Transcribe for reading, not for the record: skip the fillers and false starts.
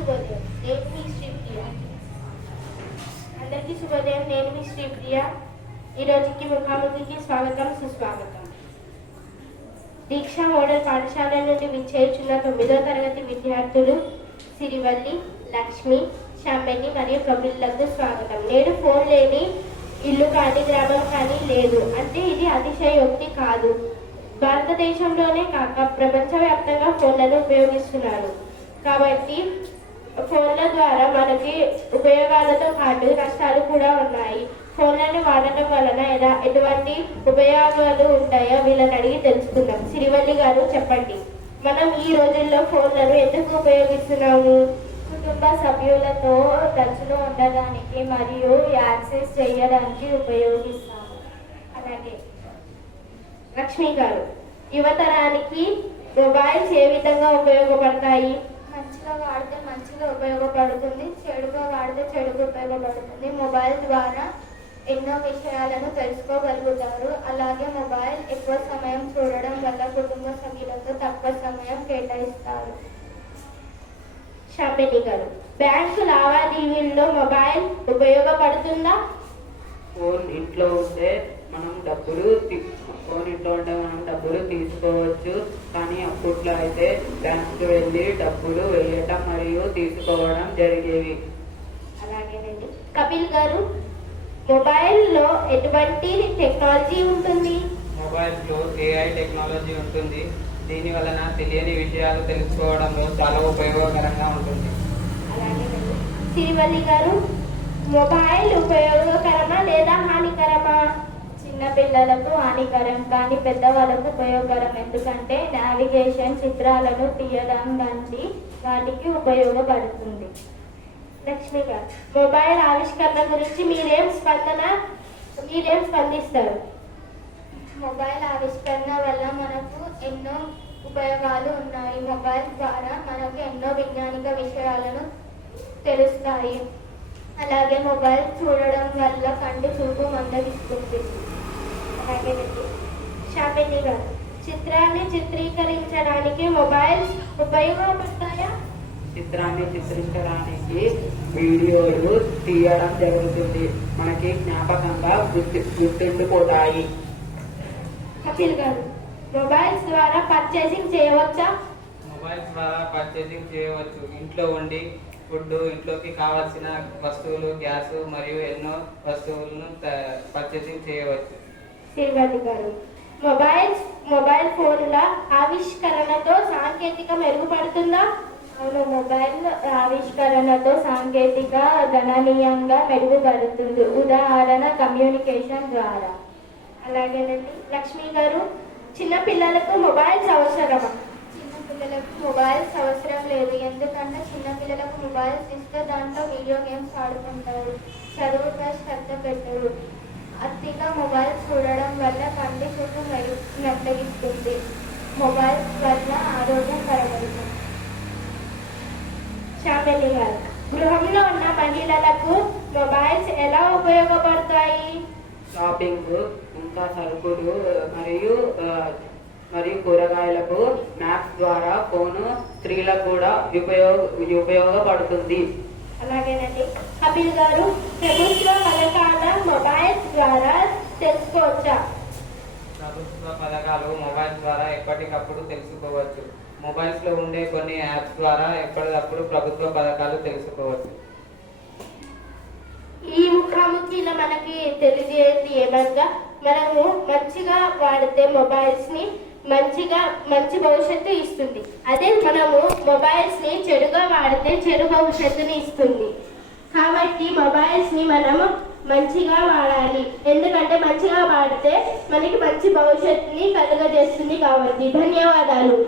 శుభోదయం. నేను మీ శ్రీప్రియ. అందరికీ శుభోదయం. నేను మీ శ్రీప్రియ. ఈరోజుకి ముఖాముఖికి స్వాగతం, సుస్వాగతం. దీక్ష మోడల్ పాఠశాల నుండి విచ్చేయుచున్న 9వ తరగతి విద్యార్థులు సిరివల్లి, లక్ష్మి, శాంబెని మరియు కపిలకు స్వాగతం. నేడు ఫోన్ లేని ఇల్లు కానీ గ్రామం కానీ లేదు అంటే ఇది అతిశయోక్తి కాదు. భారతదేశంలోనే కాక ప్రపంచవ్యాప్తంగా ఫోన్లను ఉపయోగిస్తున్నారు. కాబట్టి ఫోన్ల ద్వారా మనకి ఉపయోగాలతో పాటు నష్టాలు కూడా ఉన్నాయి. ఫోన్లను వాడటం వలన ఎటువంటి ఉపయోగాలు ఉంటాయో వీళ్ళని అడిగి తెలుసుకుందాం. సిరివల్లి గారు చెప్పండి, మనం ఈ రోజుల్లో ఫోన్లను ఎందుకు ఉపయోగిస్తున్నాము? కుటుంబ సభ్యులతో టచ్లో ఉండడానికి మరియు యాక్సెస్ చేయడానికి ఉపయోగిస్తాము. అలాగే లక్ష్మి గారు, యువతరానికి మొబైల్స్ ఏ విధంగా ఉపయోగపడతాయి? మంచిగా వాడితే మంచిగా ఉపయోగపడుతుంది, చెడుగా వాడితే చెడుగా ఉపయోగపడుతుంది. మొబైల్ ద్వారా ఎన్నో విషయాలను తెలుసుకోగలుగుతారు. అలాగే మొబైల్ ఎక్కువ సమయం చూడడం వల్ల కుటుంబ సభ్యులతో తక్కువ సమయం కేటాయిస్తారు. శాంబెని గారు, బ్యాంకు లావాదేవీల్లో మొబైల్ ఉపయోగపడుతుందా? ఫోన్ ఇంట్లో ఉంటే మనం డబ్బులు తీసుకోవచ్చు. కానీ అప్పట్లో అయితే బ్యాంకుకి వెళ్ళి డబ్బులు వేయటం మరియు తీసుకోవడం జరిగేవి. అలాగేనండి. కపిల్ గారు, మొబైల్లో ఎటువంటి టెక్నాలజీ ఉంటుంది? మొబైల్స్లో AI టెక్నాలజీ ఉంటుంది. దీని వలన తెలియని విషయాలు తెలుసుకోవడంలో చాలా ఉపయోగకరంగా ఉంటుంది. అలాగేనండి. సిరివల్లి గారు, మొబైల్ ఉపయోగకరమా లేదా హానికరమా? చిన్న పిల్లలకు హానికరం కానీ పెద్దవాళ్ళకు ఉపయోగకరం. ఎందుకంటే నావిగేషన్, చిత్రాలను తీయడం వంటి వాటికి ఉపయోగపడుతుంది. లక్ష్మి గారు, మొబైల్ ఆవిష్కరణ గురించి మీరేం స్పందిస్తారు? మొబైల్ ఆవిష్కరణ వల్ల మనకు ఎన్నో ఉపయోగాలు ఉన్నాయి. మొబైల్ ద్వారా మనకు ఎన్నో వైజ్ఞానిక విషయాలను తెలుస్తాయి. అలాగే మొబైల్ చూడడం వల్ల కంటి చూపు మందగిస్తుంది. అలాగేనండి. శాంబెని గారు, చిత్రాన్ని చిత్రీకరించడానికి మొబైల్స్ ఉపయోగపడతాయా? చిత్రాన్ని చిత్రించడానికి వీడియోలు తీయడం జరుగుతుంది. మనకి జ్ఞాపకంగా గుర్తుండిపోతాయి. కపిల్ గారు, మొబైల్స్ ద్వారా పర్చేసింగ్ చేయవచ్చా? మొబైల్స్ ద్వారా పర్చేసింగ్ చేయవచ్చు. ఇంట్లో ఉండి ఫుడ్, ఇంట్లోకి కావాల్సిన వస్తువులు, గ్యాస్ మరియు ఎన్నో వస్తువులను పర్చేసింగ్ చేయవచ్చు. సిరివల్లి గారు, మొబైల్ ఫోన్ల ఆవిష్కరణతో సాంకేతిక మెరుగుపడుతుందా? అవును, మొబైల్ ఆవిష్కరణతో సాంకేతిక గణనీయంగా మెరుగుపడుతుంది. ఉదాహరణ కమ్యూనికేషన్ ద్వారా. అలాగేనండి. లక్ష్మి గారు, చిన్న పిల్లలకు మొబైల్స్ అవసరమా? చిన్నపిల్లలకు మొబైల్స్ అవసరం లేదు. ఎందుకంటే చిన్నపిల్లలకు మొబైల్స్ ఇస్తే దాంట్లో వీడియో గేమ్స్ ఆడుకుంటారు, చదువుపై శ్రద్ధ పెట్టరు. అతిగా మొబైల్స్ చూడడం వల్ల కంటి చూపు మెత్తగిస్తుంది. మొబైల్స్ వల్ల ఆరోగ్యం కరగడుతుంది. శాంబెని గారు, గృహంలో ఉన్న మహిళలకు మొబైల్స్ ఎలా ఉపయోగపడతాయి? షాపింగ్, ఇంకా సరుకులు మరియు కూరగాయలకు మ్యాప్స్ ద్వారా ఫోను స్త్రీలకు కూడా ఉపయోగపడుతుంది. అలాగేనండి. కపిల్ గారు, ప్రభుత్వ పథకాల మొబైల్స్ ద్వారా తెలుసుకోవచ్చా? ప్రభుత్వ పథకాలు మొబైల్స్ ద్వారా ఎప్పటికప్పుడు తెలుసుకోవచ్చు. మొబైల్స్ లో ఉండే కొన్ని యాప్స్ ద్వారా ఎప్పటికప్పుడు ప్రభుత్వ పథకాలు తెలుసుకోవచ్చు. ఈ ముఖాముఖిలో మనకి తెలియజేది ఏమనగా, మనము మంచిగా వాడితే మొబైల్స్ ని మంచి భవిష్యత్తు ఇస్తుంది. అదే మనము మొబైల్స్ ని చెడుగా వాడితే చెడు భవిష్యత్తుని ఇస్తుంది. కాబట్టి మొబైల్స్ ని మనము మంచిగా వాడాలి. ఎందుకంటే మంచిగా వాడితే మనకి మంచి భవిష్యత్తుని కలుగజేస్తుంది. కాబట్టి ధన్యవాదాలు.